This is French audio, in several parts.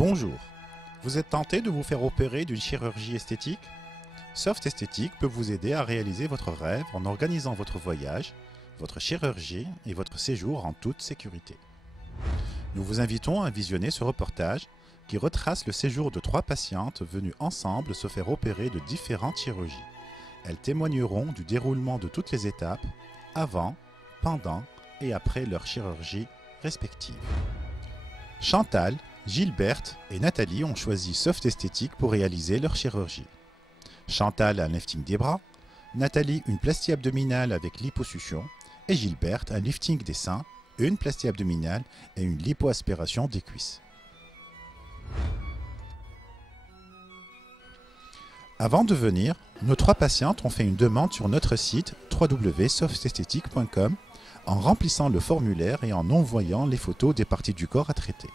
Bonjour, vous êtes tenté de vous faire opérer d'une chirurgie esthétique? Soft Esthétique peut vous aider à réaliser votre rêve en organisant votre voyage, votre chirurgie et votre séjour en toute sécurité. Nous vous invitons à visionner ce reportage qui retrace le séjour de 3 patientes venues ensemble se faire opérer de différentes chirurgies. Elles témoigneront du déroulement de toutes les étapes, avant, pendant et après leur chirurgie respective. Chantal, Gilberte et Nathalie ont choisi Soft Esthétique pour réaliser leur chirurgie. Chantal un lifting des bras, Nathalie une plastie abdominale avec liposuction et Gilberte un lifting des seins, une plastie abdominale et une lipoaspiration des cuisses. Avant de venir, nos 3 patientes ont fait une demande sur notre site www.softesthetic.com en remplissant le formulaire et en envoyant les photos des parties du corps à traiter.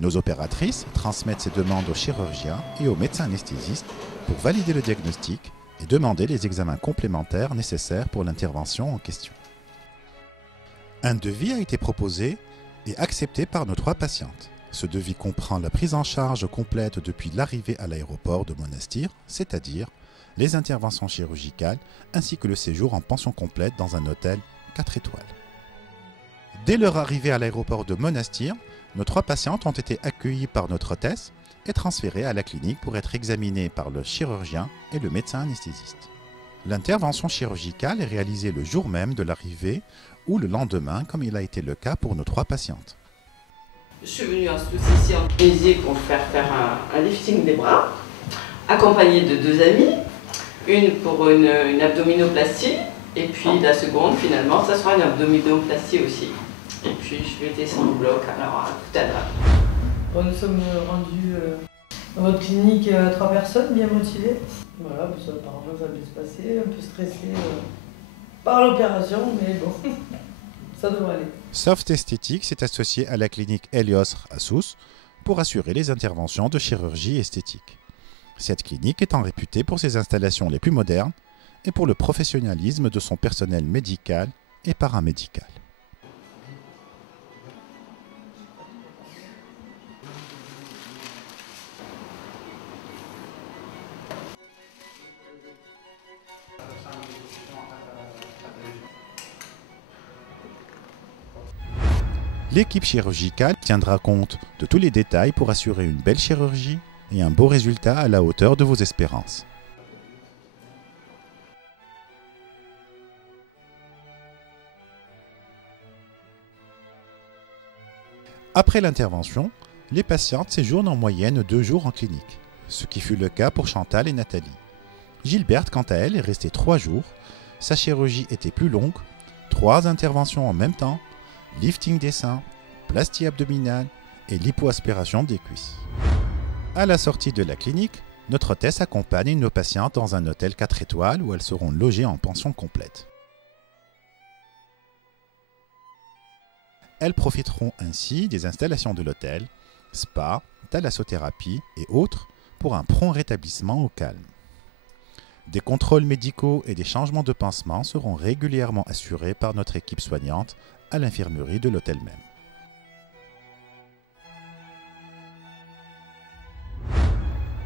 Nos opératrices transmettent ces demandes aux chirurgiens et aux médecins anesthésistes pour valider le diagnostic et demander les examens complémentaires nécessaires pour l'intervention en question. Un devis a été proposé et accepté par nos 3 patientes. Ce devis comprend la prise en charge complète depuis l'arrivée à l'aéroport de Monastir, c'est-à-dire les interventions chirurgicales ainsi que le séjour en pension complète dans un hôtel 4 étoiles. Dès leur arrivée à l'aéroport de Monastir, nos 3 patientes ont été accueillies par notre hôtesse et transférées à la clinique pour être examinées par le chirurgien et le médecin anesthésiste. L'intervention chirurgicale est réalisée le jour même de l'arrivée ou le lendemain, comme il a été le cas pour nos 3 patientes. Je suis venue en ici en Tunisie pour faire un lifting des bras, accompagnée de 2 amies, une pour une abdominoplastie, et puis la seconde, finalement, ça sera une abdominoplastie aussi. Et puis je vais descendre au bloc, alors à tout à l'heure. Bon, nous sommes rendus dans votre clinique 3 personnes bien motivées. Voilà, ça, apparemment ça va bien se passer, un peu stressé par l'opération, mais bon, ça devrait aller. Soft Esthétique s'est associé à la clinique Helios à Sousse pour assurer les interventions de chirurgie esthétique. Cette clinique étant réputée pour ses installations les plus modernes et pour le professionnalisme de son personnel médical et paramédical. L'équipe chirurgicale tiendra compte de tous les détails pour assurer une belle chirurgie et un beau résultat à la hauteur de vos espérances. Après l'intervention, les patientes séjournent en moyenne 2 jours en clinique, ce qui fut le cas pour Chantal et Nathalie. Gilberte, quant à elle, est restée 3 jours. Sa chirurgie était plus longue, 3 interventions en même temps, lifting des seins, plastie abdominale et lipoaspiration des cuisses. À la sortie de la clinique, notre hôtesse accompagne nos patientes dans un hôtel 4 étoiles où elles seront logées en pension complète. Elles profiteront ainsi des installations de l'hôtel, spa, thalassothérapie et autres pour un prompt rétablissement au calme. Des contrôles médicaux et des changements de pansement seront régulièrement assurés par notre équipe soignante à l'infirmerie de l'hôtel même.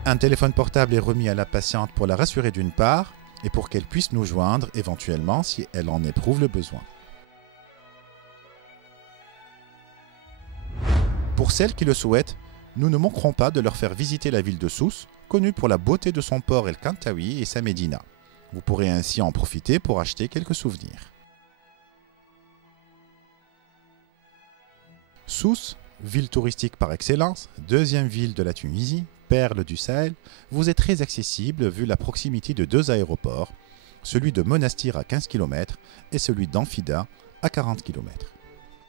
Un téléphone portable est remis à la patiente pour la rassurer d'une part et pour qu'elle puisse nous joindre éventuellement si elle en éprouve le besoin. Pour celles qui le souhaitent, nous ne manquerons pas de leur faire visiter la ville de Sousse, connue pour la beauté de son port El Kantaoui et sa médina. Vous pourrez ainsi en profiter pour acheter quelques souvenirs. Sousse, ville touristique par excellence, 2e ville de la Tunisie, perle du Sahel, vous est très accessible vu la proximité de 2 aéroports, celui de Monastir à 15 km et celui d'Amphida à 40 km.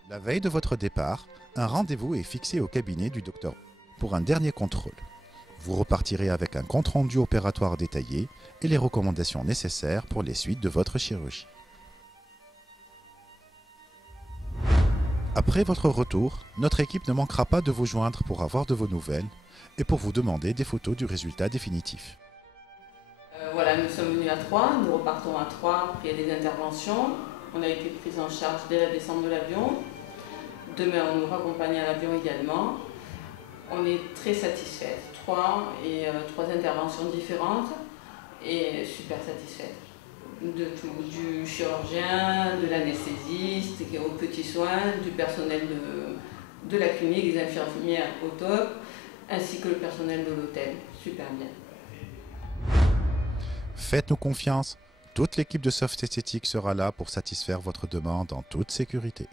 La veille de votre départ, un rendez-vous est fixé au cabinet du docteur pour un dernier contrôle. Vous repartirez avec un compte-rendu opératoire détaillé et les recommandations nécessaires pour les suites de votre chirurgie. Après votre retour, notre équipe ne manquera pas de vous joindre pour avoir de vos nouvelles et pour vous demander des photos du résultat définitif. Voilà, nous sommes venus à 3, nous repartons à 3 pour qu'il y ait des interventions. On a été pris en charge dès la descente de l'avion. Demain, on nous raccompagne à l'avion également. On on est très satisfaite. 3 interventions différentes et super satisfaite. De tout, du chirurgien, de l'anesthésiste, aux petits soins, du personnel de la clinique, des infirmières au top, ainsi que le personnel de l'hôtel. Super bien. Faites-nous confiance. Toute l'équipe de Soft Esthétique sera là pour satisfaire votre demande en toute sécurité.